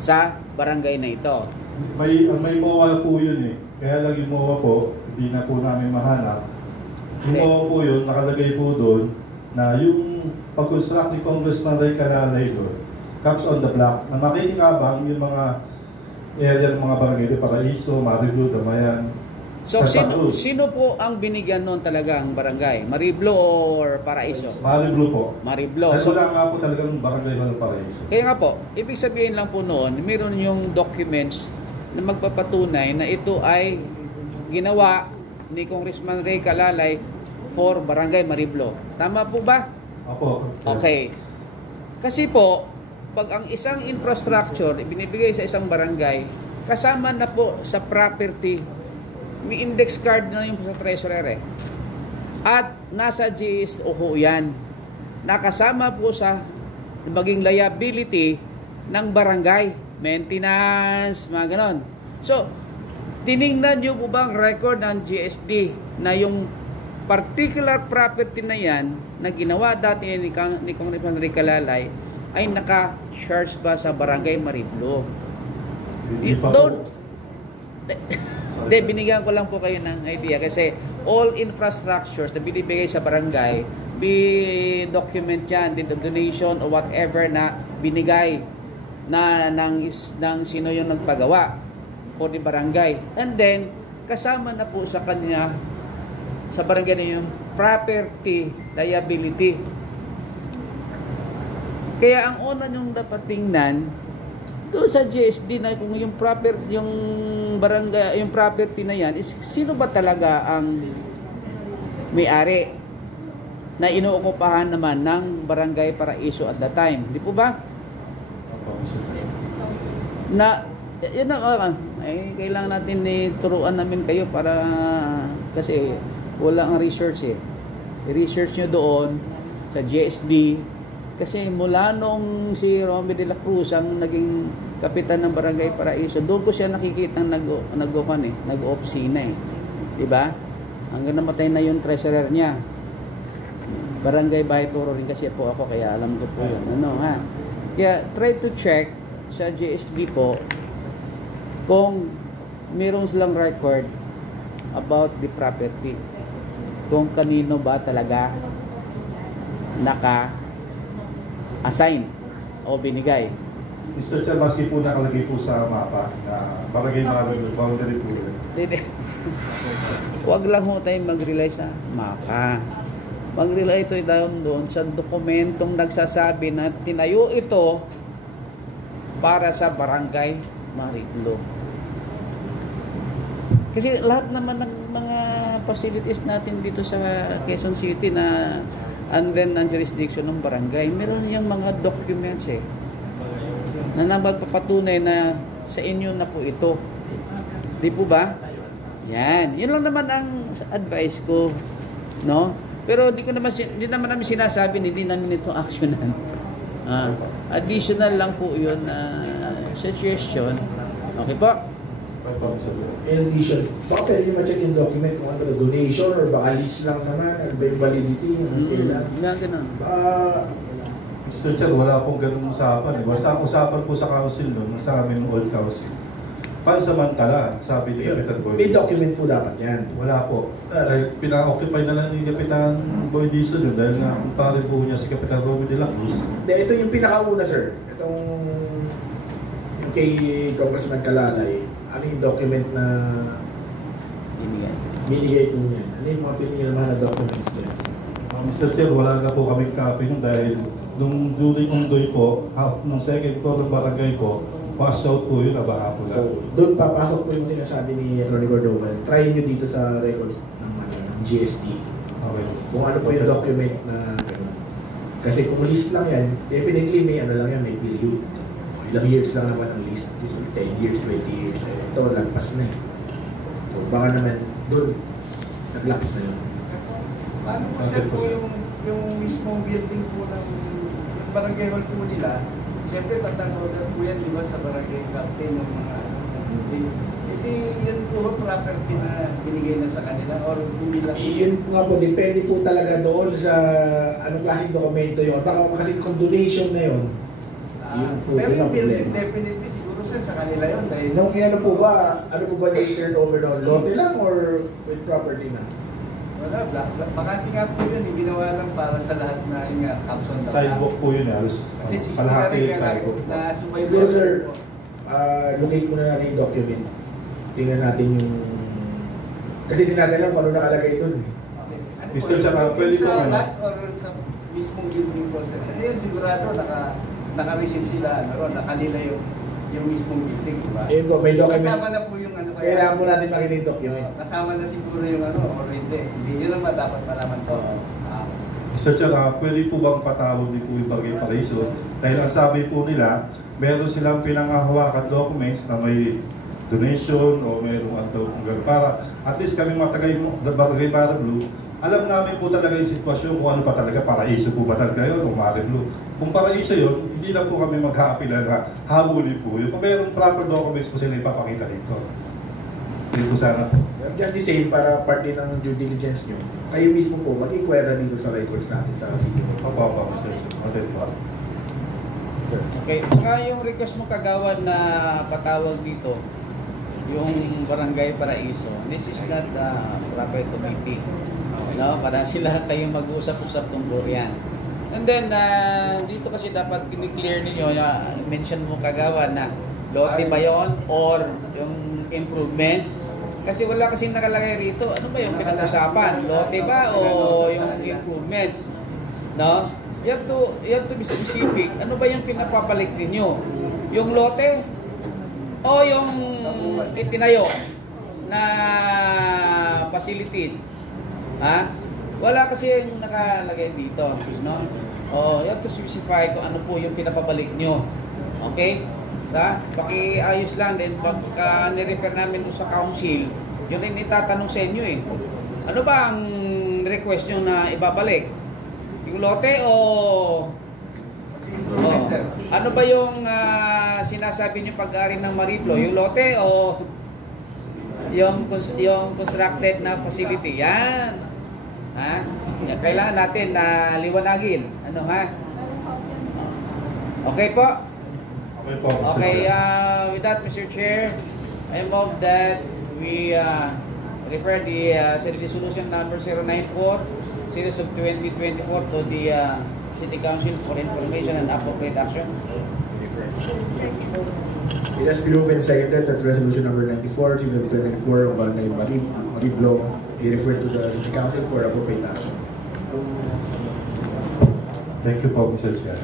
Sa barangay na ito. May MOA po yun eh. Kaya lang yung MOA po, hindi na po namin mahanap. Yung MOA po yun, nakalagay po doon na yung pag-construct ni Congressman Ray Calalay doon, caps on the block, na makikingabang yung mga area ng mga barangay, Paraiso, Mariblo, Damayan. So, sino po ang binigyan noon talagang barangay? Mariblo or Paraiso? Mariblo po. Mariblo. So, wala nga po talagang barangay ng Paraiso. Kaya nga po, ibig sabihin lang po noon, meron yung documents na magpapatunay na ito ay ginawa ni Congressman Ray Calalay for Barangay Mariblo. Tama po ba? Opo. Okay. Kasi po, pag ang isang infrastructure ibinibigay sa isang barangay, kasama na po sa property, may index card na yung sa treasurer at nasa GSO yan, nakasama po sa maging liability ng barangay, maintenance, mga ganon. So, tiningnan nyo po bang record ng GSD na yung particular property na yan na ginawa dati ni Congressman Ray Calalay ay naka-charge ba sa Barangay Mariblo? Hindi, binigyan ko lang po kayo ng idea kasi all infrastructures na binibigay sa barangay, document yan, the donation or whatever na binigay na ng sino yung nagpagawa for the barangay. And then, kasama na po sa kanya, sa barangay na yung property liability. Kaya ang una nyong dapat tingnan, doon sa GSD na kung yung barangay, yung property na yan is sino ba talaga ang may-ari na inuokupahan naman ng Barangay Paraiso at the time, di po ba? Na yun na, kailangan natin turuan namin kayo para kasi wala ang research eh. I-research nyo doon sa GSD. Kasi mula nung si Romy de la Cruz ang naging kapitan ng Barangay Paraiso, doon ko siya nakikita nag-opisina eh. Diba? Hanggang namatay na yung treasurer niya. Barangay Baytoro rin kasi po ako, kaya alam ko po yun. Ano, ha? Kaya try to check sa GSD po kung mayroong silang record about the property. Kung kanino ba talaga assign o binigay. Mr. Chair, maski po nakalagay po sa mapa na barangay Mariblo, boundary po yun. Huwag lang ho tayong mag-rely sa mapa. Mag-rely ito doon sa dokumentong nagsasabi na tinayo ito para sa barangay Mariblo. Kasi lahat naman ng mga facilities natin dito sa Quezon City na and then ang jurisdiction ng barangay, meron yung mga documents na magpapatunay na sa inyo na po ito. Di po ba? Yan. Yun lang naman ang advice ko, no? Pero hindi naman namin sinasabi hindi namin ito actionan. Additional lang po yun suggestion. Okay po? In addition, baka pwede ma-check yung document kung ano ba donation or baka list lang naman, ano ba yung validity, Ganun. Mr. Chair, wala pong ganung usapan. Basta ang usapan po sa council doon, sa aming old council. Pansamantala, sabi ni Kapitan Boy. May document po dapat yan. Wala po. Dahil pina-occupy na lang ni Kapitan Boy Dizon doon dahil nga ang pare po niya si Kapitan Romy de la Cruz. Ito yung pinakauna, sir. Itong yung kay Congressman Calalay. Ano yung document na binigay po niya? Ano yung mga pinirmahan na documents niya? Mr. Chair, wala na po kaming copy nun dahil nung during undoy po, nung second floor ng barangay po, pass out po yun, abaha po lang. So, doon papasok po yung sinasabi ni Atty. Gordogan. Try nyo dito sa records ng GSD. Okay. Kung ano po yung document na Kasi kung lease lang yan, definitely may ano lang yan, may period. Ilang years lang naman ang lease. 10 years, 20 years. Ito, lagpas na eh. So baka naman doon, naglakas na yun. Paano po sir po yung mismong building po ng yung barangay hall po nila, siyempre tatanggol po yan, di ba, sa barangay captain ng mga hindi yan po ba property na binigay na sa kanila or hindi lang? Yun nga po, depende po talaga doon sa anong klaseng dokumento yun. Baka kasi kung donation na yun, yun po, pero yun yung ang building problema. definitely siguro sir sa kanila yun dahil Nung ano po ba yung turnover doon? Lote lang or with property na? wala, bakante nga po yun, ginawa lang para sa lahat na yung caption daw. Sidewalk po yun, halos. Kasi 60 na Kalahati rin yung sidewalk po. na sumay Siguro sir, locate muna natin yung document. Tingnan natin yung... Kasi hindi natin alam kung ano nakalagay doon. Ano Mr. po, Chaka, yung pwede po sa ano? lot or sa mismong building po sir? Kasi yun sigurado naka-receive sila, na kanila yung mismong building, di ba? Ayun po, may document. Kasama na po yung ano Kailangan po natin makita yung document. Kasama na siguro yung ano, or hindi yun naman dapat malaman po. Mr. Chaka, pwede po bang patawag din po yung Barangay Paraiso? Dahil ang sabi po nila, meron silang pinangahawakan documents na may donation o mayroong antong para at least kami mga Barangay Mariblu, alam namin po talaga yung sitwasyon kung ano pa talaga, Paraiso po ba talaga yun o Mariblu. Kung Paraiso yun, hindi lang po kami maghaapila na habulin po yun. Kung mayroong proper documents po sila ipapakita dito. Hindi po sana po. Just the same, para part din ng due diligence nyo, kayo mismo po mag-inquire dito sa records natin sa city. Opo, Mr. Okay po. Sir. Okay, saka yung request mo kagawad na patawag dito, yung Barangay Paraiso, this is not a proper committee. No? Para sila kayo mag-uusap-usap tungkol yan. And then, dito kasi dapat clear ninyo, mention mo kagawad na lote ba yun or yung improvements? Kasi wala kasing nakalagay rito. Ano ba yung pinag-usapan? Lote ba o yung improvements? No? You have to be specific. Ano ba yung pinapabalik ninyo? Yung lote o yung itinayo na facilities? Ha? Wala kasi yung nakalagay dito, no? Oh, you have to specify kung ano po yung pinapabalik nyo. Okay? Pakiayos lang din pagka ni-refer namin sa council, yun rin itatanong sa inyo eh. Ano ba ang request nyo na ibabalik? Yung lote o ano ba yung sinasabi niyo pag-ari ng Mariblo? Yung lote o yung constructed na facility? Yan. Ha? Kailangan natin na liwanagin. Ano ha? Okay po? Okay po. Okay, with that, Mr. Chair, I move that we refer the resolution number 094 series of 2024 to the City Council for information and appropriate action. It has been moved and seconded that resolution number 94, 2024 of Barangay Mariblo be referred to the City Council for appropriate action. Thank you po, Mr. Chair.